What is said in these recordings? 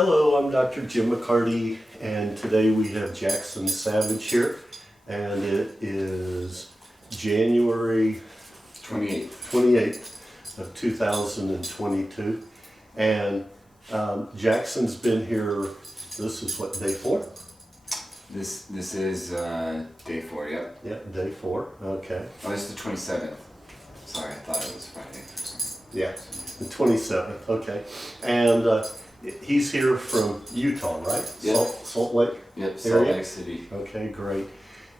Hello, I'm Dr. Jim McCarty, and today we have Jackson Savage here, and it is January 28th of 2022, and Jackson's been here. This is what, day 4? This is day 4. Yep. Yeah, day 4. Okay. Oh, this is the 27th. Sorry, I thought it was Friday or something. Yeah, the 27th. Okay, and he's here from Utah, right? Yep. Salt Lake. Yep. Salt Lake City. Okay, great.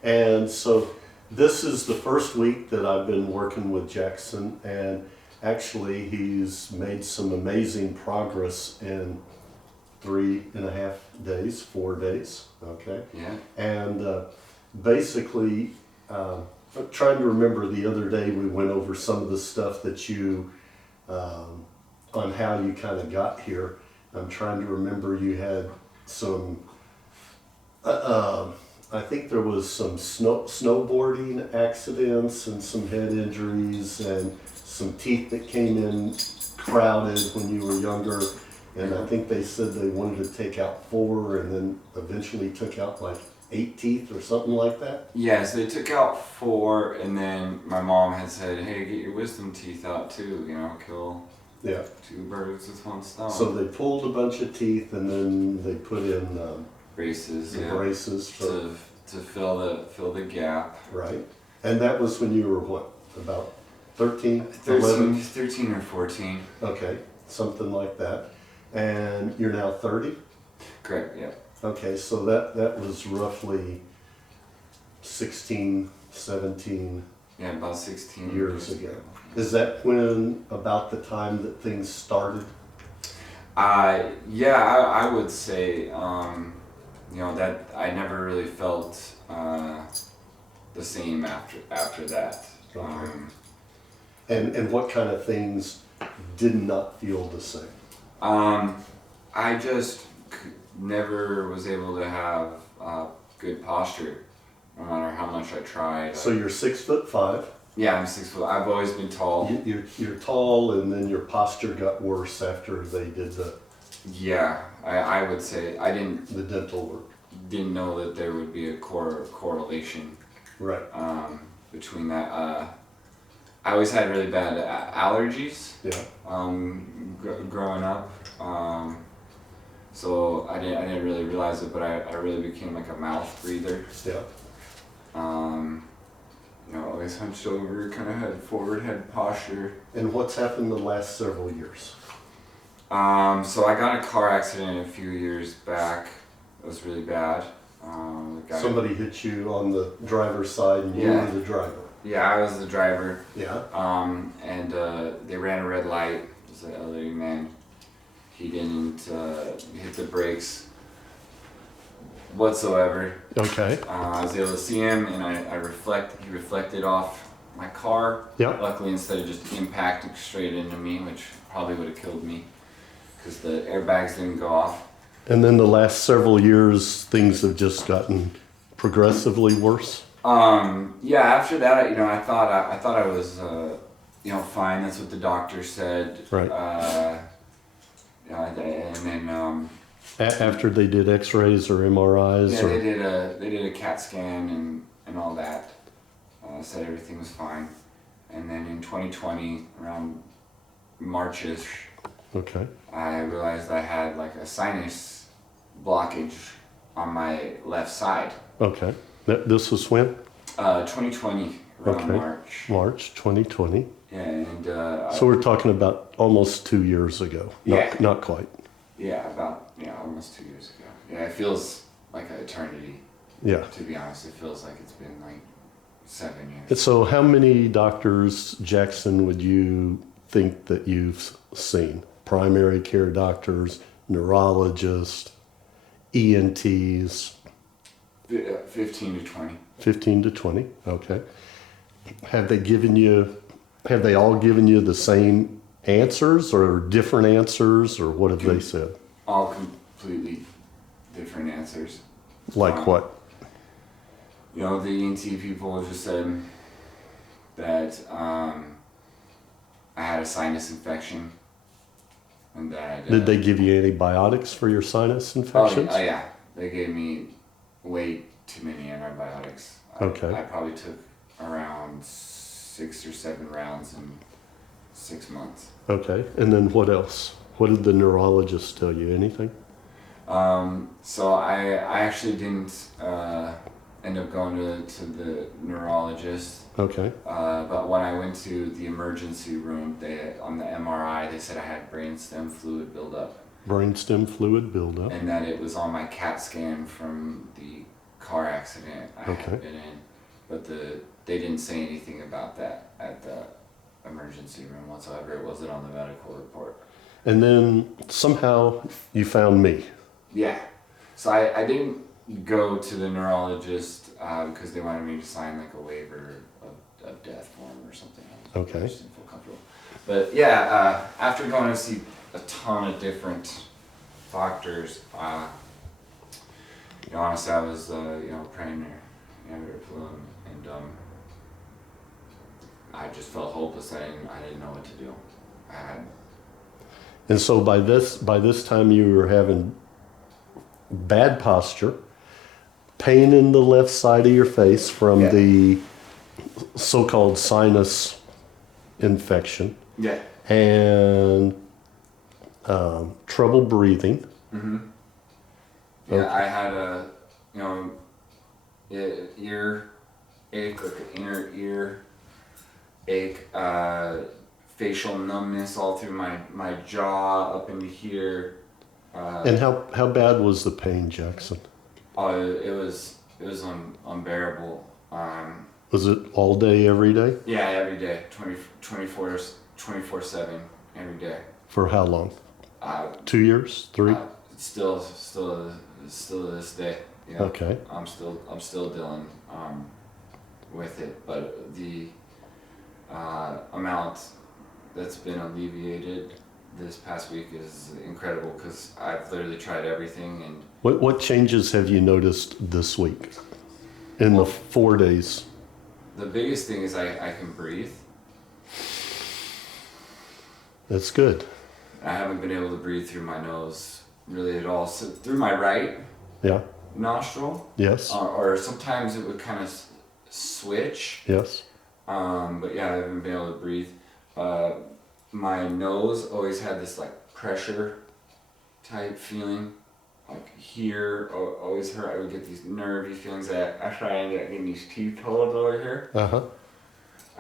And so this is the first week that I've been working with Jackson, and actually he's made some amazing progress in 3.5 days, 4 days. Okay. Yeah. And basically, I'm trying to remember the other day we went over some of the stuff that you, on how you kind of got here. I'm trying to remember you had some, I think there was some snowboarding accidents and some head injuries and some teeth that came in crowded when you were younger. And I think they said they wanted to take out 4 and then eventually took out like 8 teeth or something like that. Yeah, so they took out 4, and then my mom had said, hey, get your wisdom teeth out too, kill 2 birds with 1 stone. So they pulled a bunch of teeth and then they put in braces. Braces to fill the gap. Right. And that was when you were what, about 13, 11? 13 or 14. Okay, something like that. And you're now 30? Correct, yeah. Okay, so that was roughly 16, 17 Yeah, about 16 years ago. Is that when, about the time that things started? Yeah, I would say, that I never really felt the same after that. Okay. And what kind of things did not feel the same? I just never was able to have good posture, no matter how much I tried. So you're 6'5". Yeah, I'm 6 foot. I've always been tall. You're tall, and then your posture got worse after they did the. Yeah, I would say the dental work. Didn't know that there would be a correlation. Right. Between that. I always had really bad allergies. Yeah. Growing up. So I didn't really realize it, but I really became like a mouth breather. Yeah. Always hunched over, kind of had forward head posture. And what's happened the last several years? So I got in a car accident a few years back. It was really bad. Somebody hit you on the driver's side and you were the driver. Yeah, I was the driver. Yeah. And they ran a red light. It was an elderly man. He didn't hit the brakes whatsoever. Okay. I was able to see him, and he reflected off my car. Yeah. Luckily, instead of just impacting straight into me, which probably would have killed me, because the airbags didn't go off. And then the last several years, things have just gotten progressively worse. Yeah. After that, I thought I was, fine. That's what the doctor said. Right. And then. After they did X-rays or MRIs? Yeah, they did a CAT scan and all that. Said everything was fine. And then in 2020, around March-ish, okay, I realized I had like a sinus blockage on my left side. Okay. This was when? 2020, around March. March 2020. Yeah, and so we're talking about almost 2 years ago. Not quite. Yeah, almost 2 years ago. Yeah, it feels like an eternity. Yeah. To be honest, it feels like it's been like 7 years. So how many doctors, Jackson, would you think that you've seen? Primary care doctors, neurologists, ENTs? 15 to 20. 15 to 20, okay. Have they all given you the same answers or different answers, or what have they said? All completely different answers. Like what? The ENT people just said that I had a sinus infection, and that. Did they give you antibiotics for your sinus infections? Oh yeah, they gave me way too many antibiotics. Okay. I probably took around 6 or 7 rounds in 6 months. Okay. And then what else? What did the neurologist tell you? Anything? So I actually didn't end up going to the neurologist. Okay. But when I went to the emergency room, on the MRI, they said I had brainstem fluid buildup. Brainstem fluid buildup. And that it was on my CAT scan from the car accident I had been in. But they didn't say anything about that at the emergency room whatsoever. It wasn't on the medical report. And then somehow you found me. Yeah. So I didn't go to the neurologist because they wanted me to sign like a waiver of death form or something. Okay. I just didn't feel comfortable. But yeah, after going to see a ton of different doctors, honestly, I was praying to plume, and I just felt hopeless. I didn't know what to do. And so by this time you were having bad posture, pain in the left side of your face from the so-called sinus infection. Yeah. And trouble breathing. Mm-hmm. Yeah, okay. I had a ear ache, like an inner ear ache, facial numbness all through my jaw up into here. And how bad was the pain, Jackson? Oh, it was unbearable. Was it all day, every day? Yeah, every day, 24/7, every day. For how long? 2 years? 3? Still to this day. Yeah. Okay. I'm still dealing with it, but the amount that's been alleviated this past week is incredible because I've literally tried everything. And what changes have you noticed this week in the 4 days? The biggest thing is I can breathe. That's good. I haven't been able to breathe through my nose really at all. So through my right nostril. Yes. Or sometimes it would kind of switch. Yes. But yeah, I haven't been able to breathe. My nose always had this like pressure type feeling. Like here, always hurt. I would get these nervy feelings that I try and get these teeth pulled over here.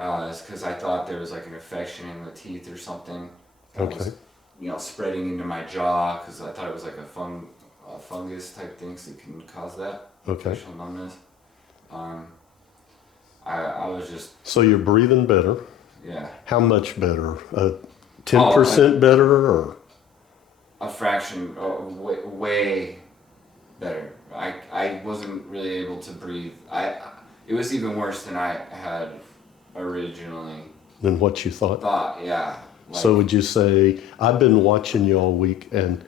It's because I thought there was like an infection in the teeth or something. That was, spreading into my jaw because I thought it was like a fungus type things that can cause that. Facial numbness. I was just. So you're breathing better. Yeah. How much better? 10% better, or? A fraction, way better. I wasn't really able to breathe. It was even worse than I had originally. Than what you thought? Yeah. So would you say, I've been watching you all week, and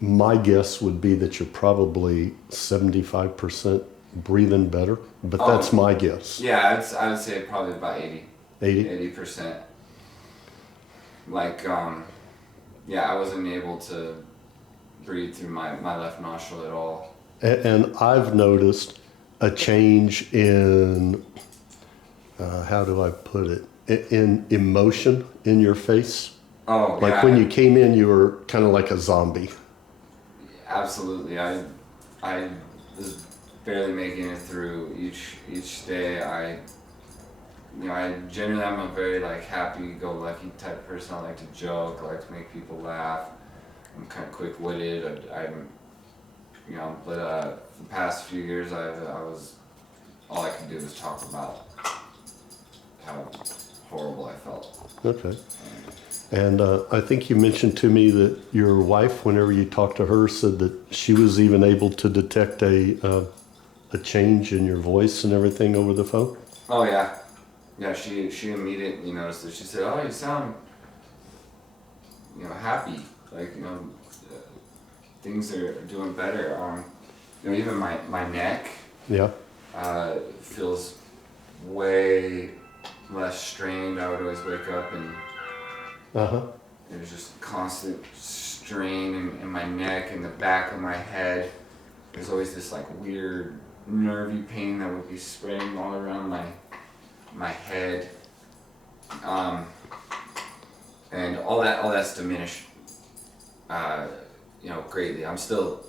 my guess would be that you're probably 75% breathing better, but that's my guess. Yeah, I would say probably about 80. 80%? Like, I wasn't able to breathe through my left nostril at all. And I've noticed a change in, how do I put it, in emotion in your face. Oh, like when you came in, you were kind of like a zombie. Absolutely. I was barely making it through each day. I generally I'm a very like happy-go-lucky type of person. I like to joke. I like to make people laugh. I'm kind of quick-witted. But the past few years, all I could do was talk about how horrible I felt. Okay. And I think you mentioned to me that your wife, whenever you talked to her, said that she was even able to detect a change in your voice and everything over the phone. Oh yeah. Yeah, she immediately noticed it. She said, "Oh, you sound, happy. Like, things are doing better. Even my neck. Yeah. Feels way less strained. I would always wake up and there's just constant strain in my neck and the back of my head. There's always this like weird nervy pain that would be spreading all around my head. And all that's diminished, greatly. I'm still,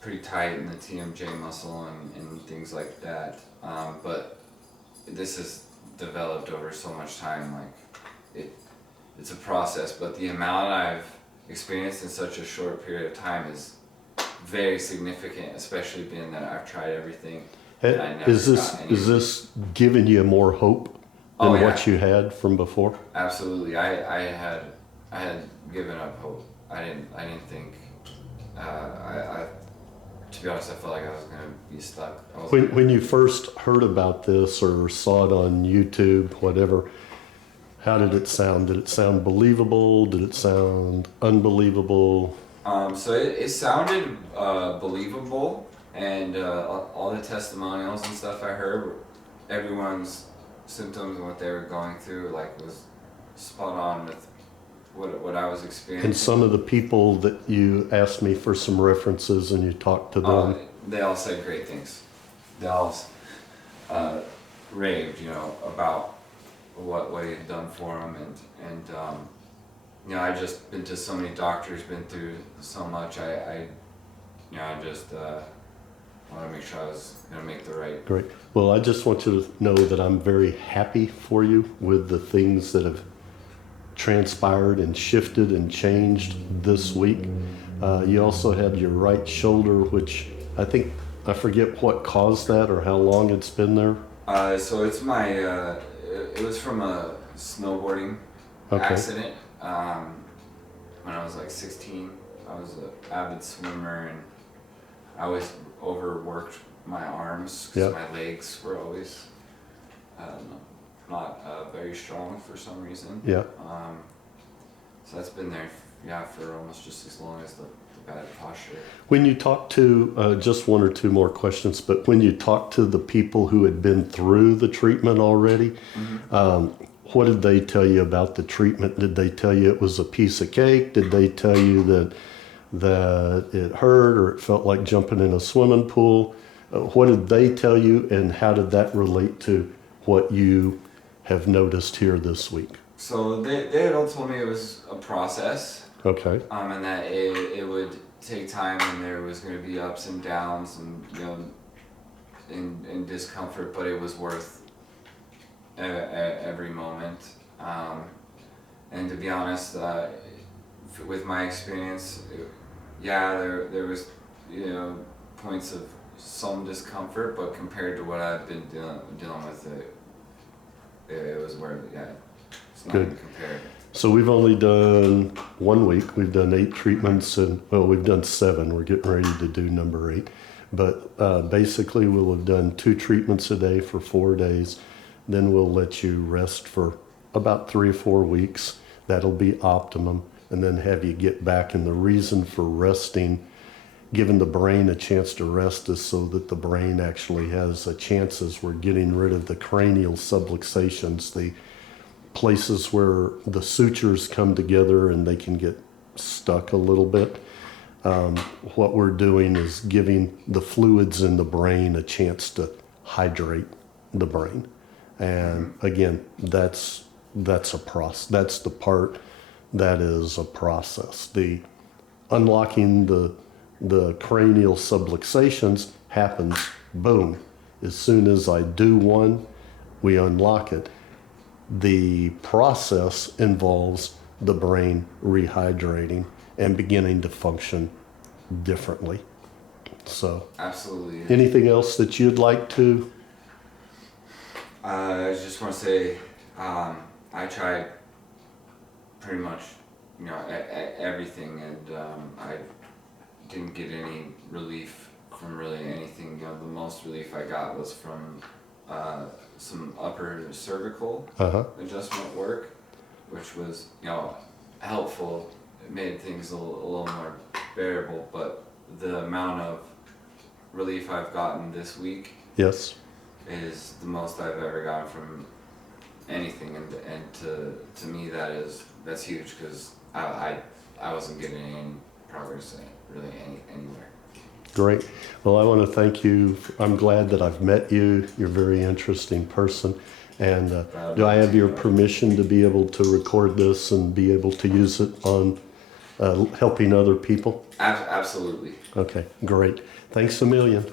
pretty tight in the TMJ muscle and things like that. But this has developed over so much time. Like it's a process, but the amount I've experienced in such a short period of time is very significant, especially being that I've tried everything. And I never Is this giving you more hope than what you had from before? Absolutely. I had given up hope. I didn't think. To be honest, I felt like I was gonna be stuck. When you first heard about this or saw it on YouTube, whatever, how did it sound? Did it sound believable? Did it sound unbelievable? So it sounded believable, and all the testimonials and stuff I heard, everyone's symptoms and what they were going through, like, was spot on with what I was experiencing. And some of the people that you asked me for some references and you talked to them, they all said great things. They all raved, about what he had done for them, and I just been to so many doctors, been through so much. I just want to make sure I was gonna make the right. Great. Well, I just want you to know that I'm very happy for you with the things that have transpired and shifted and changed this week. You also had your right shoulder, which I forget what caused that or how long it's been there. So it's my, it was from a snowboarding accident. When I was like 16, I was an avid swimmer, and I always overworked my arms because my legs were always not very strong for some reason. Yeah. So that's been there, for almost just as long as the bad posture. When you talk to, just one or two more questions, but when you talk to the people who had been through the treatment already, what did they tell you about the treatment? Did they tell you it was a piece of cake? Did they tell you that it hurt or it felt like jumping in a swimming pool? What did they tell you, and how did that relate to what you have noticed here this week? So they had all told me it was a process. Okay. And that it would take time, and there was going to be ups and downs, and and discomfort, but it was worth every moment. And to be honest, with my experience, there was points of some discomfort, but compared to what I've been dealing with, it was worth it. It's not even compared. So we've only done 1 week. We've done 8 treatments, and we've done 7. We're getting ready to do number 8. But basically, we'll have done 2 treatments a day for 4 days. Then we'll let you rest for about 3 or 4 weeks. That'll be optimum, and then have you get back. And the reason for resting, giving the brain a chance to rest, is so that the brain actually has a chance, as we're getting rid of the cranial subluxations, the places where the sutures come together and they can get stuck a little bit. What we're doing is giving the fluids in the brain a chance to hydrate the brain. And again, that's a process. That's the part that is a process. The unlocking the cranial subluxations happens, boom. As soon as I do one, we unlock it. The process involves the brain rehydrating and beginning to function differently. So, absolutely. Anything else that you'd like to? I just want to say, I tried pretty much, everything, and I didn't get any relief from really anything. The most relief I got was from some upper cervical adjustment work, which was helpful. It made things a little more bearable, but the amount of relief I've gotten this week is the most I've ever gotten from anything, and to me that's huge, because I wasn't getting any progress really anywhere. Great. Well, I want to thank you. I'm glad that I've met you. You're a very interesting person. And do I have your permission to be able to record this and be able to use it on helping other people? Absolutely. Okay, great. Thanks a million.